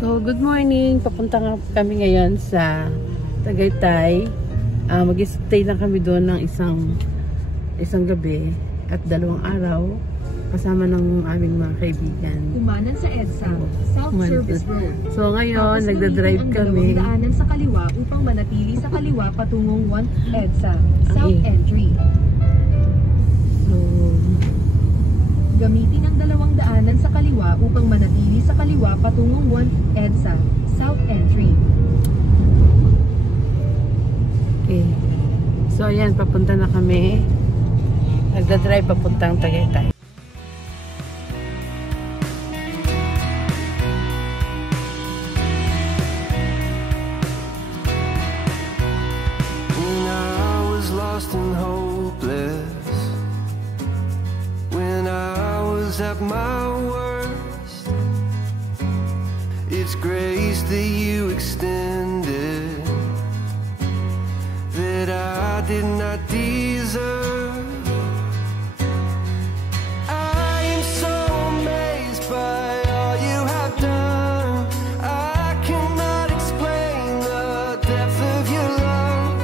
So, good morning. Papunta nga kami ngayon sa Tagaytay. Mag-stay lang kami doon ng isang gabi at 2 araw kasama ng aming mga kaibigan. Kumanan sa EDSA, South Service Road. So, ngayon, nagda-drive kami. Daanan sa kaliwa upang manatili sa kaliwa patungong 1 EDSA, South Entry. So, gamitin ang 2 daanan sa kaliwa upang manatili sa kaliwa patungong 1 EDSA, South Entry. okay. So, ayan, papunta na kami. Nagda-drive papuntang Tagaytay. When I was lost and hopeless, when I was at my worst, it's grace that you extended that I did not deserve. I am so amazed by all you have done. I cannot explain the depth of your love.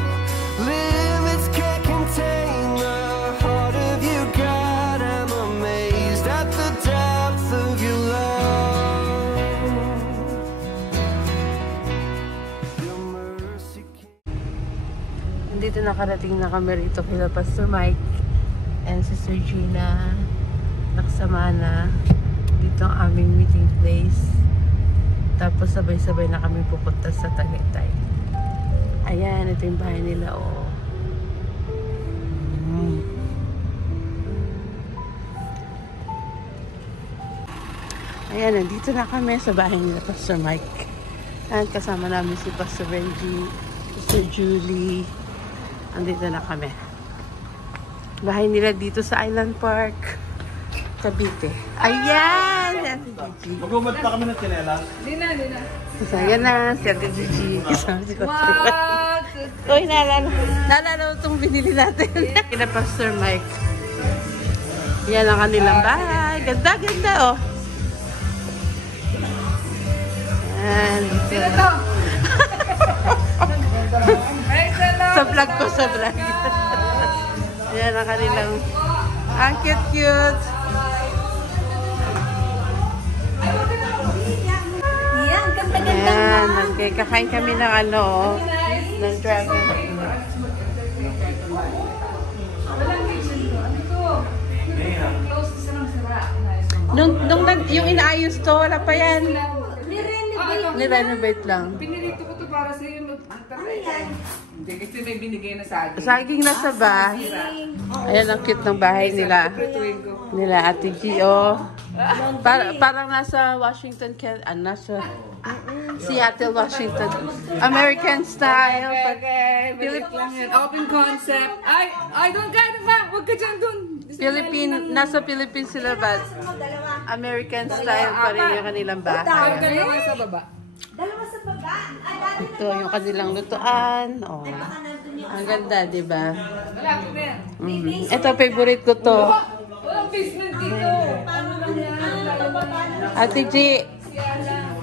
Limits can't contain the heart of you, God. I'm amazed at the depth of your love. Your mercy Nandito nakarating na kami rito kila Pastor Mike and Sister Gina. Nakasama na dito ang aming meeting place. Tapos sabay-sabay na kami pupunta sa Tagaytay. Ayan, ito yung bahay nila, oh. Ayan, nandito na kami sa bahay nila Pastor Mike. At kasama namin si Pastor Benji, Sister Julie. Andito na kami. Bahay nila dito sa Island Park, Cavite. Ayan! Ate Gigi. Magubad pa kami ng tinelas. Di na. So, ayan na, si Ate Gigi. Kasama si Pastor Mike. Uy, naalala mo itong binili natin. Kina Pastor Mike. Yan ang kanilang bahay. Ganda, oh. Ayan, dito. Sa vlog ko, sa vlog. Yan ang kanilang ang cute. Yan, ganda-ganda. Ayan, kakain kami ng ng dragon. Yung inaayos to, wala pa yan. Nirenovate lang. Pinirito ko to para sa iyo. Hindi, kasi may binigay na saging. Saging na sa bahay. Ayan ang cute ng bahay nila. Nila Ate G, oh. Parang nasa Washington, nasa Seattle, Washington. American style. Open concept. I don't get it, ma. Huwag ka dyan dun. Nasa Philippines sila ba? American style pa rin yung kanilang bahay. Dalawa sa baba. Ito yung kanilang lutuan. Oh. Ang ganda, di ba? Malapit na yan. Ito, favorite ko to. Walang basement dito. Ano lang yan? Ate G,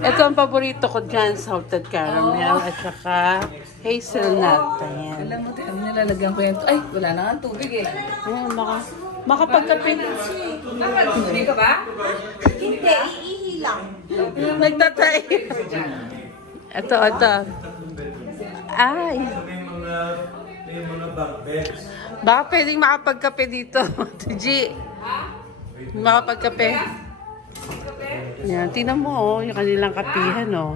ito ang paborito ko dyan, salted caramel at saka hazelnut. Ayan. Alam mo, nilalagyan ko yan. Ay, wala na nga tubig eh. Ayan, makapagkape. Tubig ka ba? Hindi, iihi lang. Nagtatay. Ito. Ay. May mga backbeds. Baka pwedeng makapagkape dito. Ate G. Makapagkape. Yan, tingnan mo, oh, yung kanilang kapihan, oh.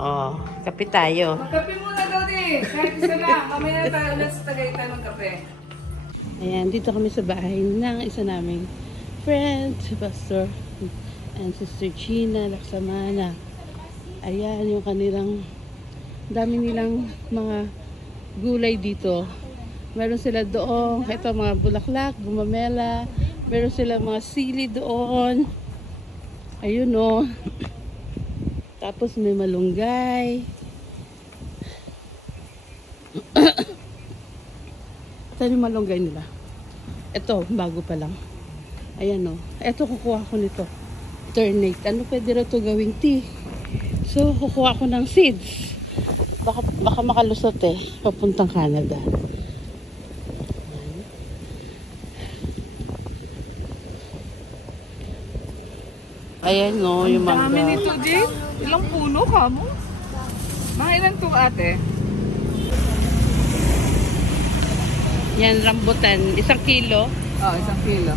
Oh, kape tayo. Kape muna daw din. Kahit isa lang. Mamaya na tayo ulit sa Tagaytay ng kape. Ayan, dito kami sa bahay ng isa naming friend, si Pastor and Sister Gina Laksamana. Ayan, yung kanilang dami nilang mga gulay dito. Meron sila doon, ito mga bulaklak, gumamela. Meron sila mga sili doon. Ayun, oh. Tapos may malunggay. Saan yung malunggay nila? Ito, bago pa lang. Ayan, o. Ito, kukuha ko nito. Ternate. Ano pwede na ito gawing tea? So, kukuha ko ng seeds. Baka makalusot eh. Papuntang Canada. Ayan no, yung mangga. Dami nito din. Ilang puno ka mo? Mga ilan to ate? Yan, rambutan. 1 kilo. Oh, 1 kilo.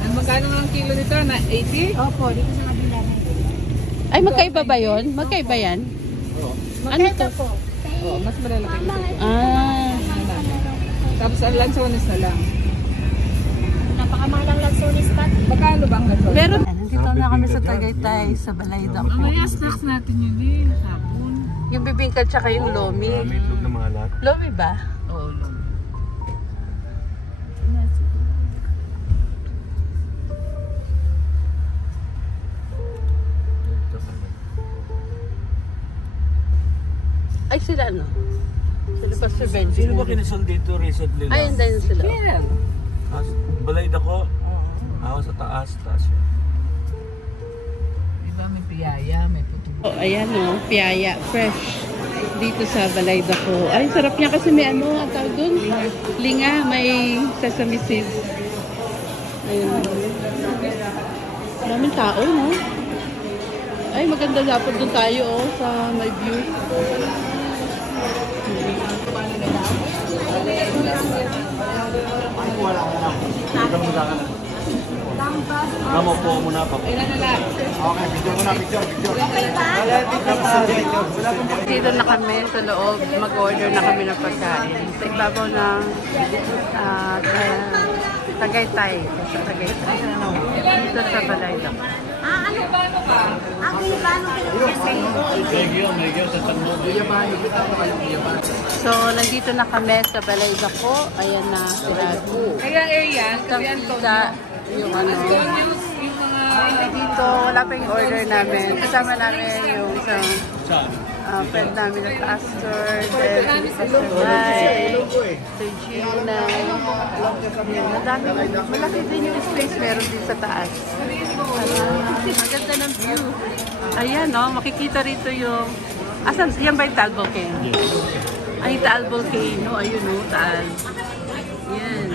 Ang magkano ng kilo nito? Na 80? Opo, dito sa kabila na. Ay, magkaiba ba yun? Magkaiba yan? Ano to? Oo, mas malalaki ito. Ah. Tapos ang lansones na lang. Napakamahal ang lansones pa. Magkano bang lansones? Pero, nandito na kami sa Tagaytay, sa Balayda. Mamaya snacks natin yun eh. Hapon. Yung bibingka tsaka yung lomi. May itlog na mga lahat. Lomi ba? Oo, no. Ay, sila ano? Sila pa si Benji. Sino ba kinasal dito recently lang? Ayun din sila. Kiel. Balayda ko. Ako sa taas yun. Diba may piyaya, may puto. Oh, ayan o, piyaya, fresh. Dito sa Balayda ko. Ay, sarap niya kasi may ano, ang tawag dun? Linga, may sesame seeds. Ayun. Maraming tao, no? Ay, maganda dapat dun tayo, oh, sa my view. Kamo po muna pa. Dito na kami sa loob, mag-order na kami ng pagkain. Sa ibabaw ng Tagaytay. Sa Tagaytay. Dito sa Balayda. So, nandito na kami sa Balayda ko. Ayan na si Rabi. Kaya area, Isang kasi pizza, yung ano. yung mga... Dito, wala pa yung order namin. Kasama namin yung isang friend namin na pastor, then Pastor Mai, Sir Gina. Madami, malaki din yung space meron din sa taas. Ang ganda ng view. Ayan, no, makikita rito yung... Asan? Yan ba yung Taal Volcano? Ay, Taal Volcano. Ayun, no, Taal. Yan.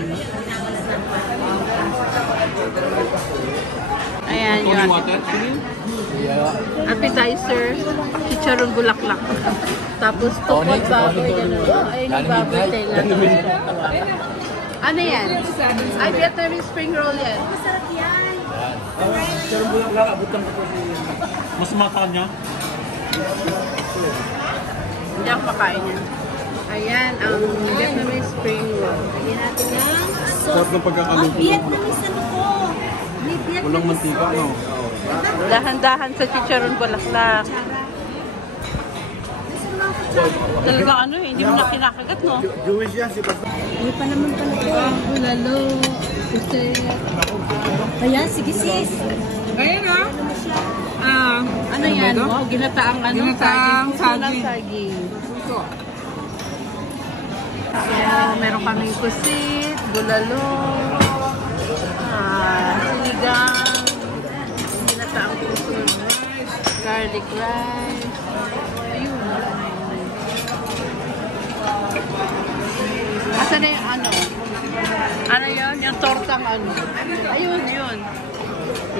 Ayan, yung appetizer, chicharon bulaklak. Tapos tukod baboy. Ayun yung baboy tenga. Ano yan? Ay, Vietnamese spring roll yan. Masarap yan. Pero bulang lang, abutan ko po mas mata niya. Hindi ako makain yan. Ayan, ang Vietnamese spring roll. Lagyan natin ng Sarap ng pagkakaluto. Vietnamese ano ko. May Vietnamese. Walang mantika, no? Dahan-dahan sa chicharon bulaklak. Talagang ano eh, hindi mo na kinakagat, no? Jewish yan, si Pastor. May pa naman pala ko. Bulalo. Kasi... Ayan, sige sis. Ayan ah. Ano yan? Wow, ginataang ano? Ginataang saging. saging. Puso. Ayan, meron kaming kusit, bulalo, sinigang, ginataang puso, garlic rice. Ayun. Asan na yung ano? Ano yun? Yung tortang ano? Ayun, yun.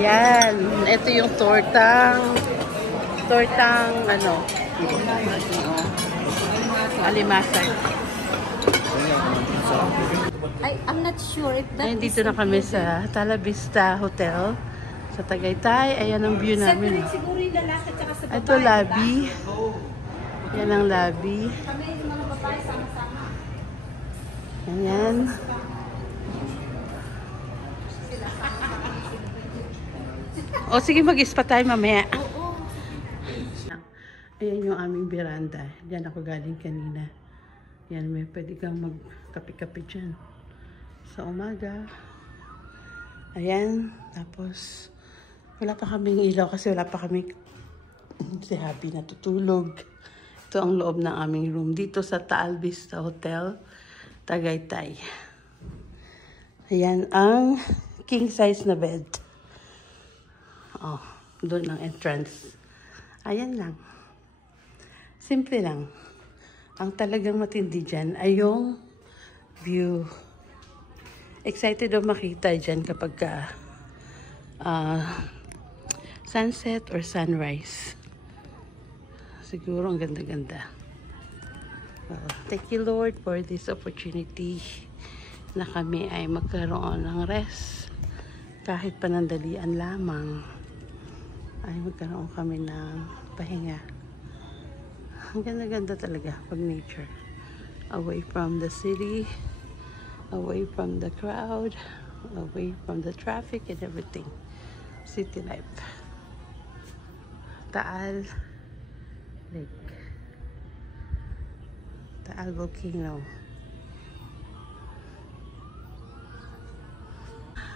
Yan. Ito yung tortang ano? Alimasag. I'm not sure if that Ayun, dito na kami sa Tala Vista Hotel sa Tagaytay. Ayan ang view namin. siguro yung lalaki at saka sa babae. Ito, lobby. Yan ang lobby. Kami yung mga babae sama-sama. Ayan. O sige, mag-ispa tayo mamaya. Ayan yung aming veranda. Diyan ako galing kanina. Yan, may pwede kang magkape-kape dyan. Sa umaga. Ayan. Tapos, wala pa kaming ilaw kasi wala pa kaming si Happy natutulog. Ito ang loob ng aming room. Dito sa Taal Vista Hotel, Tagaytay. Ayan ang king size na bed. Oh, doon ang entrance. Ayan lang. Simple lang. Ang talagang matindi dyan ay yung view. Excited daw makita dyan kapag sunset or sunrise. Siguro ang ganda-ganda. Thank you Lord for this opportunity na kami ay magkaroon ng rest. Kahit panandalian lamang ay magkaroon kami ng pahinga. Ang ganda-ganda talaga pag nature. Away from the city, away from the crowd, away from the traffic and everything. City life. Taal Lake. Taal Volcano.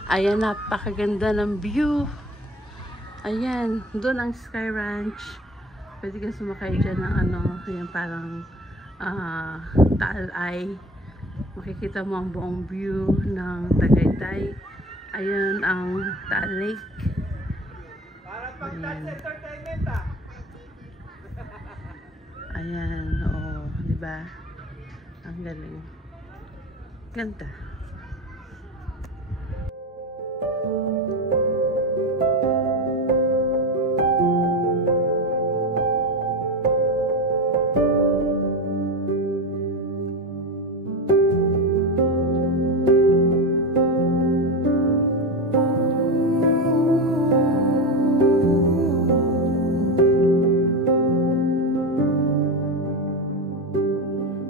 Ayan, napakaganda ng view. Ayan, doon ang Sky Ranch. Pwede kang sumakay dyan ng ano, yan parang Taal Eye. Makikita mo ang buong view ng Tagaytay. Ayan ang Taal Lake. Ayan, oo, diba? Ang galing. Ganda.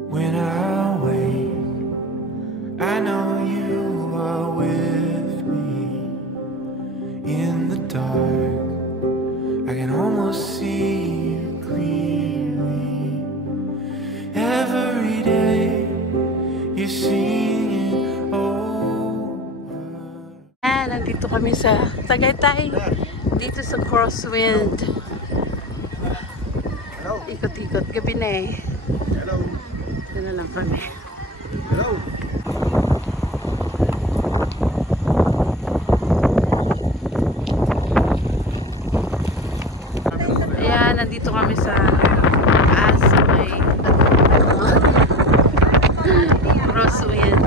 When I wake, I know you are with me. In the dark, I can almost see you clearly. Every day, you're singing over. Nandito kami sa Tagaytay. Dito sa Crosswind. Ikot-ikot. Gabi na eh. Ito na lang kami. Ayan, nandito kami sa taas sa may Crosswind.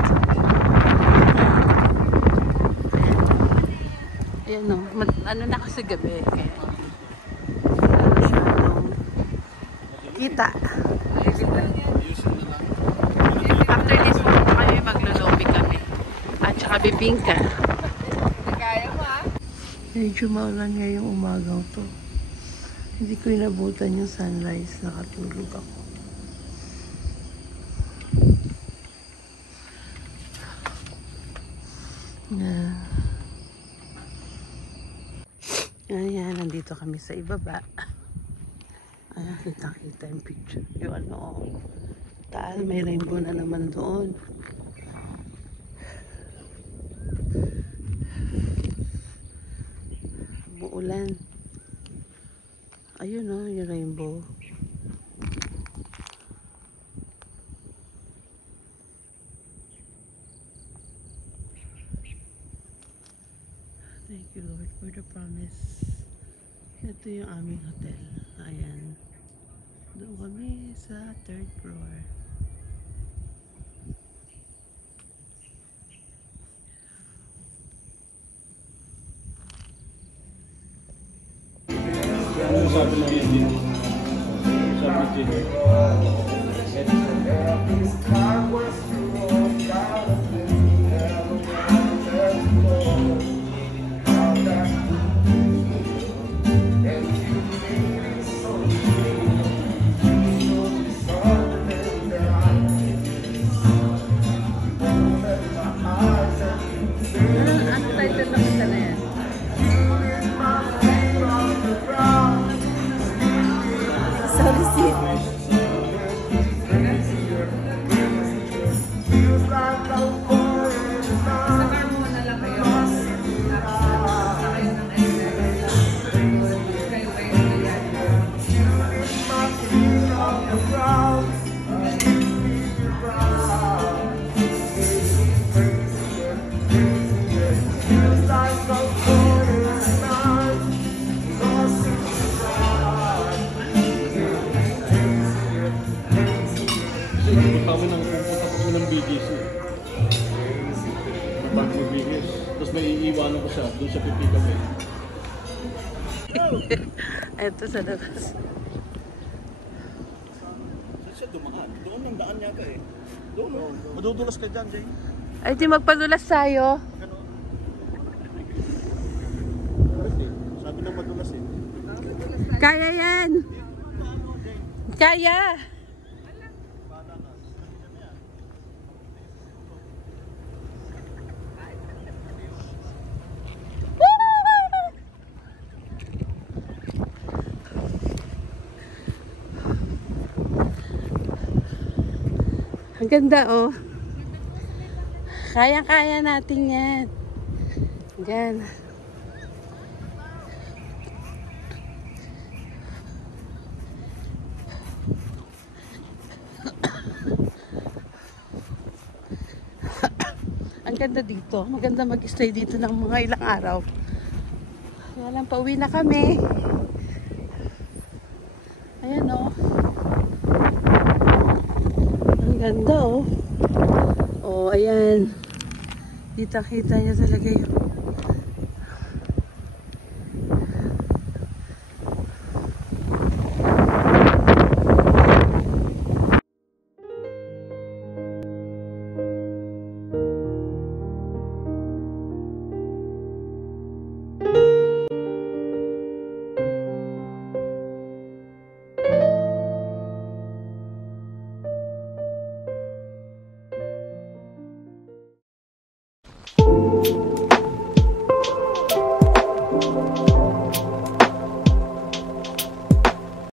Ayan o, ano na kasi gabi. Kaya masyadong kita. After this, pumunta kami, maglulubi kami. At saka bibingka. Medyo maulan ngayong umagang to. Hindi ko inabutan yung sunrise. Nakatulog ako. Ayan, nandito kami sa ibaba. Ayan, kitang-kita yung picture. Yung ano, Taal, may rainbow na naman doon. Muulan. Ayun o, yung rainbow. Thank you Lord for the promise. Ito yung aming hotel. Ayan. Doon kami sa 3rd floor. Ano title na kita na yan? Sorry, sis. kami ng pupunta kasi ng BGC. Bank Rodriguez. Tapos may iiwanan ko siya. Doon siya pipi kami. Ito sa labas. Saan siya dumaan? Doon ang daan niya ka eh. Doon. Madudulas ka dyan, Jay. Ay, di magpadulas tayo. Sabi ng madulas eh. Kaya yan. Kaya. Ang ganda oh. Kaya-kaya natin yan. Yan. Ang ganda dito. Maganda mag-stay dito ng mga ilang araw. Kaya lang, pauwi na kami. Ayan oh. Ang ganda oh. Oh, ayan. Kita-kita niya talaga yung